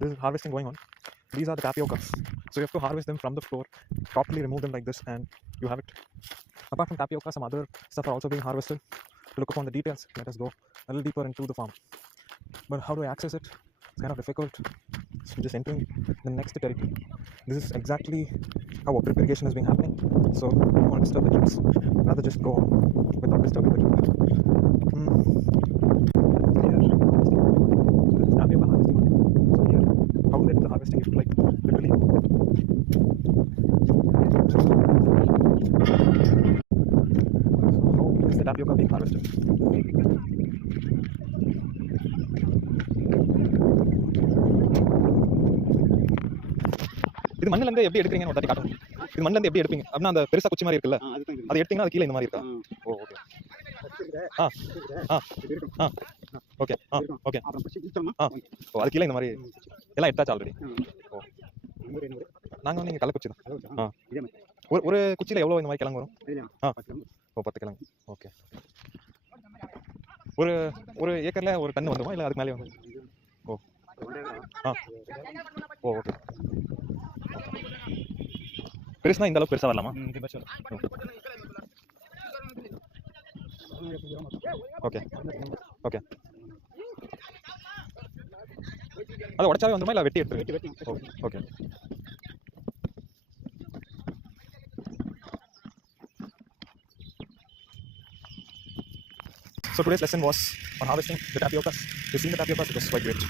This is harvesting going on. These are the tapiocas. So you have to harvest them from the floor, properly remove them like this, and you have it. Apart from tapioca, some other stuff are also being harvested. To look upon the details, let us go a little deeper into the farm. But how do I access it? It's kind of difficult. So just entering the next territory. This is exactly how drip irrigation has been happening. So you don't want to disturb the drips. Rather just go without disturbing the drip. Here, tapioca harvesting. So here, how do they do the harvesting? If like literally. So how is the tapioca being harvested? இது மண்ணுல இருந்து எப்படி எடுக்கிறீங்கன்னு ஒரு தாட்டி காட்டுங்க. இது மண்ணுல இருந்து எப்படி எடுப்பீங்க? அப்படின்னா அந்த பெருசா குச்சி மாதிரி இருக்குல்ல, அதை எடுத்தீங்கன்னா அது கீழே இந்த மாதிரி இருக்கா? ஓ ஓகே. Okay okay. ஓ அது கீழே இந்த மாதிரி எல்லாம் எடுத்தாச்சு ஆல்ரெடி. ஓ நாங்கள் வந்து இங்கே கள்ளக்குச்சி தான். ஒரு குச்சியில் எவ்வளோ இந்த மாதிரி கிழங்கு வரும்? ஓ 10 கிழங்கு. ஓகே. ஒரு ஏக்கரில் ஒரு டன் வந்துடும் இல்லை அதுக்கு மேலே வந்து? ஓ ஓ ஓகே. பெருசுனா இந்த அளவுக்கு பெருசாக வரலாமா? Okay okay. அதை உடச்சாவே வந்துருமா இல்லை வெட்டி எடுத்துருங்க? Okay. So today's lesson was on harvesting the tapiocas. You've seen the tapiocas, it was quite great.